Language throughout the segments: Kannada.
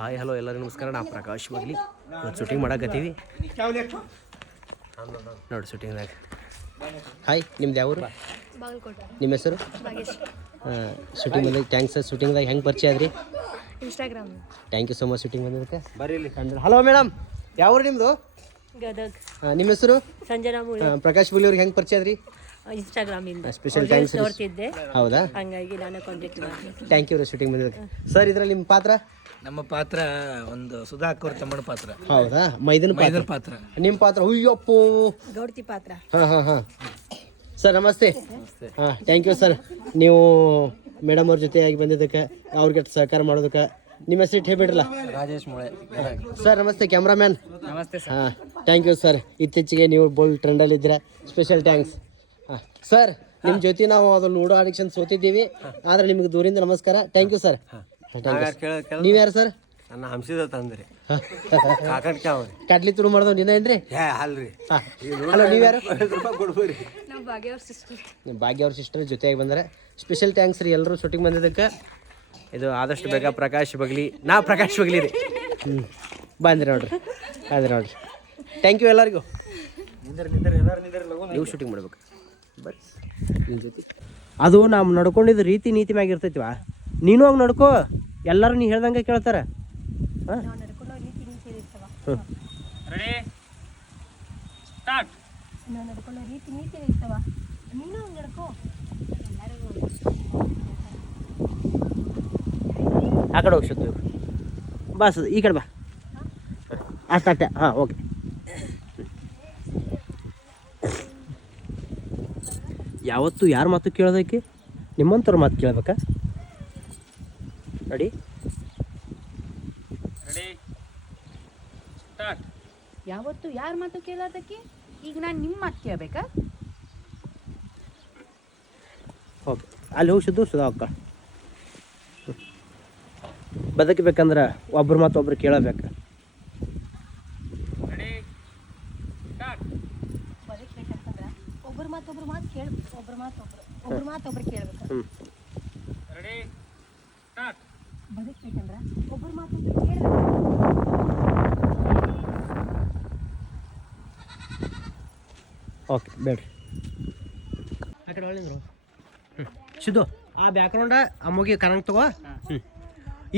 ಹಾಯ್ ಹಲೋ ಎಲ್ಲರಿಗೂ ನಮಸ್ಕಾರ. ನಾ ಪ್ರಕಾಶ್ ಮಗ್ಲಿ ಇವತ್ತು ಶೂಟಿಂಗ್ ಮಾಡಕತ್ತೀವಿ. ನೋಡಿ ಶೂಟಿಂಗ್ನಾಗ ಹಾಯ್ ನಿಮ್ದು ಯಾವ ಊರು? ನಿಮ್ಮ ಹೆಸರು? ಶೂಟಿಂಗ್ ಬಂದಾಗ ಥ್ಯಾಂಕ್ಸ್ ಶೂಟಿಂಗ್ದಾಗ ಹೆಂಗೆ ಪರಿಚಯ ಆದ್ರಿ? Instagram thank you so much shooting ಬಂದಿದ್ದಕ್ಕೆ. ಬರೀಲಿ ಹಲೋ ಮೇಡಮ್ ಯಾವ ಊರು ನಿಮ್ಮದು ಗದಗ್. ನಿಮ್ಮ ಹೆಸರು? ಸಂಜನಾ ಪ್ರಕಾಶ್ ಬುಲಿ ಅವ್ರಿಗೆ ಹೆಂಗೆ ಪರಿಚಯ ಆದ್ರಿ? ಇನ್ಸ್ಟಾಗ್ರಾಮ್ ಇಂದ ಸ್ಪೆಷಲ್ ಥ್ಯಾಂಕ್ಸ್ ನೋಡ್ತಿದ್ದೆ ಹೌದಾ? ಹಂಗಾಗಿ ನಾನು ಕಾಂಟ್ಯಾಕ್ಟ್ ಥ್ಯಾಂಕ್ ಯು ಶೂಟಿಂಗ್ ಬಂದಿದ್ದಕ್ಕೆ ಸರ್ ಇದ್ರಲ್ಲಿ ನಿಮ್ಮ ಪಾತ್ರ? ನಮ್ಮ ಪಾತ್ರ ಒಂದು ಸುಧಾಕರ್ ತಮ್ಮನ ಪಾತ್ರ. ಹೌದಾ? ಮೈದನ ಪಾತ್ರ. ಇದ್ರ ಪಾತ್ರ. ನಿಮ್ಮ ಪಾತ್ರ? ಹುಯ್ಯಪ್ಪು ಗೌಡ್ತಿ ಪಾತ್ರ. ಹಾಂ ಹಾಂ ಹಾಂ. ಸರ್ ನಮಸ್ತೆ. ಹಾಂ ಥ್ಯಾಂಕ್ ಯು ಸರ್ ನೀವು ಮೇಡಮ್ ಅವ್ರ ಜೊತೆಯಾಗಿ ಬಂದಿದ್ದಕ್ಕೆ ಅವ್ರಿಗೆ ಸಹಕಾರ ಮಾಡೋದಕ್ಕೆ ನಿಮ್ಮ ಹೆಸರು ಹೇಳ್ಬಿಡ್ರಲ್ಲ? ರಾಜೇಶ್ ಮೊಳೆ. ಸರ್ ನಮಸ್ತೆ ಕ್ಯಾಮ್ರಾಮ್ಯಾನ್ ನಮಸ್ತೆ ಹಾಂ ಥ್ಯಾಂಕ್ ಯು ಸರ್ ಇತ್ತೀಚೆಗೆ ನೀವು ಬೋಲ್ಡ್ ಟ್ರೆಂಡಲ್ಲಿ ಇದ್ದೀರಾ. ಸ್ಪೆಷಲ್ ಥ್ಯಾಂಕ್ಸ್ ಸರ್ ನಿಮ್ಮ ಜೊತೆ ನಾವು ಅದು ಲೂಡೋ ಅಡಿಕ್ಷನ್ ಸೋತಿದ್ದೀವಿ. ಆದ್ರೆ ನಿಮಗೆ ದೂರಿಂದ ನಮಸ್ಕಾರ. ಥ್ಯಾಂಕ್ ಯು ಸರ್ ನೀವು ಯಾರು ಸರ್ ನನ್ನ ಹಂಸಿದ ತಂದ್ರಿ. ಕಾಕಡ್ಕೆ ಅವ್ರಿ. ಕಡ್ಲಿ ತುರು ಮಾಡ್ದವ್ ನೀನ ಏನ್ರಿ? ಹೇ ಅಲ್ರಿ. ಹಾಂ. ಹಲೋ ನೀವು ಯಾರು? ಕೊಡ್ಬೋರಿ ನಾವು ಭಾಗ್ಯವ್ರ ಸಿಸ್ಟರ್ ನಿಮ್ಮ ಭಾಗ್ಯ ಅವ್ರ ಸಿಸ್ಟರ್ ಜೊತೆಯಾಗಿ ಬಂದರೆ. ಸ್ಪೆಷಲ್ ಥ್ಯಾಂಕ್ಸ್ ರೀ ಎಲ್ಲರೂ ಶೂಟಿಂಗ್ ಬಂದಿದ್ದಕ್ಕೆ. ಇದು ಆದಷ್ಟು ಬೇಗ ಪ್ರಕಾಶ್ ಬಗ್ಲಿ. ನಾ ಪ್ರಕಾಶ್ ಬಗ್ಲಿ ರೀ. ಹ್ಞೂ ಬಂದ್ರಿ ನೋಡ್ರಿ. ಬಂದ್ರಿ ನೋಡ್ರಿ. ಥ್ಯಾಂಕ್ ಯು ಎಲ್ಲರಿಗೂ. ನೀವು ಶೂಟಿಂಗ್ ಮಾಡ್ಬೇಕು. ಬರ್ರಿ ನಿನ್ನ ಜೊತೆ ಅದು ನಾವು ನಡ್ಕೊಂಡಿದ್ದು ರೀತಿ ನೀತಿ ಮ್ಯಾಗ ಇರ್ತೈತಿವಾ? ನೀನು ಹಂಗೆ ನಡ್ಕೋ. ಎಲ್ಲರೂ ನೀ ಹೇಳ್ದಂಗೆ ಕೇಳ್ತಾರೆ. ಹಾಂ? ನಾವು ನಡ್ಕೊಳ್ಳೋ ರೀತಿ ನೀತಿ ಇರ್ತವ ಹ್ಞೂ ನಾವು ನಡ್ಕೊಳ್ಳೋ ರೀತಿ ನೀತಿ ಇರ್ತವ ನೀನು ಹಂಗ್ ನಡ್ಕೋ. ಎಲ್ಲರಿಗೂ ಆ ಕಡೆ ಹೋಗಿ ಬಸ್ ಈ ಕಡೆ ಬಾ. ಅಷ್ಟೇ. ಹಾಂ ಓಕೆ. ಯಾವತ್ತು ಯಾರ ಮಾತು ಕೇಳೋದಕ್ಕೆ ನಿಮ್ಮಂಥವ್ರ ಮಾತು ಕೇಳಬೇಕಾ? ರೆಡಿ ಯಾವತ್ತು ಯಾರ ಮಾತು ಕೇಳೋದಕ್ಕೆ ಈಗ ನಾನು ನಿಮ್ಮ ಮಾತು ಕೇಳಬೇಕಾ? ಓಕೆ ಅಲ್ಲಿ ಹೋಗಿ ಶುದ್ಧ ಸುಧಾ ಅಕ್ಕ. ಬದುಕಬೇಕಂದ್ರೆ ಒಬ್ರ ಮಾತು ಒಬ್ರು ಕೇಳಬೇಕು. ಮಾತೊಬ್ರು ಮಾತು ಕೇಳ ಮಾತು ಮಾತೊಬ್ರು ಒಬ್ರ ಮಾತೊಬ್ರು ಕೇಳ್ಬೇಕು. ಹ್ಞೂ ಒಬ್ರು ಒಬ್ಬರ ಮಾತೊಬ್ರು ಕೇಳ್ಬೇಕು. ಓಕೆ ಬೇಡ್ರಿ. ಆ ಕಡೆ ಒಳ್ಳೆಂದ್ರು ಹ್ಞೂ ಸಿದ್ದು ಆ ಬ್ಯಾಕ್ಗ್ರೌಂಡ ಅಮ್ಮಗೆ ಕರಂಗ್ ತಗೋ. ಹ್ಞೂ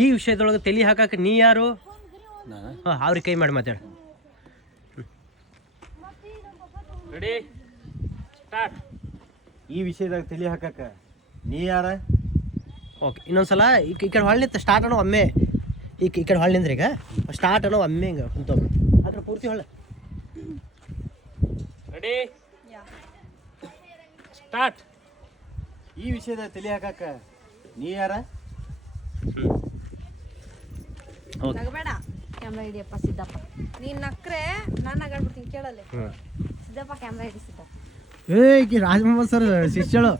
ಈ ವಿಷಯದೊಳಗೆ ತಲೆ ಹಾಕಕ್ಕೆ ನೀ ಯಾರು? ಹಾಂ ಅವ್ರಿಗೆ ಕೈ ಮಾಡಿ ಮಾತಾಡು. ಈ ವಿಷಯದಾಗ ತಲೆ ಹಾಕಕ ನೀ ಯಾರ? ಓಕೆ ಇನ್ನೊಂದ್ಸಲ ಈ ಈ ಕಡೆ ಹೊಳ್ಳಿ ಸ್ಟಾರ್ಟ್ ಅನ್ನೋ ಒಮ್ಮೆ. ಈ ಈ ಕಡೆ ಹೊಳ್ಳಿ ಅಂದ್ರೆ ಈಗ ಸ್ಟಾರ್ಟ್ ಅನ್ನೋ ಒಮ್ಮೆ ಹಿಂಗೆ ಕುಂತವ್ರು ಅದ್ರ ಪೂರ್ತಿ ಹೊಳ್ಳ. ಈ ವಿಷಯದಾಗ ತಲೆ ಹಾಕಕ ನೀ ಯಾರ? ಓಕೆ ನಗಬೇಡ ಕ್ಯಾಮ್ರಾ ಹಿಡಿಯಪ್ಪ ಸಿದ್ದಪ್ಪ. ನೀನ್ ನಕ್ರೆ ನಾನು ನಗಾಡ್ಬಿಡ್ತೀನಿ ಕೇಳಲ್ಲ. ಸಿದ್ದಪ್ಪ ಕ್ಯಾಮ್ರಾ ಹಿಡಿ ಸಿದ್ದಪ್ಪ ಏ Raj Rajamohan sir ಶಿಷ್ಯಳು.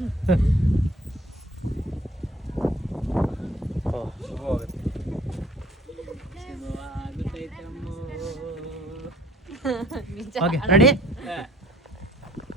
Okay ready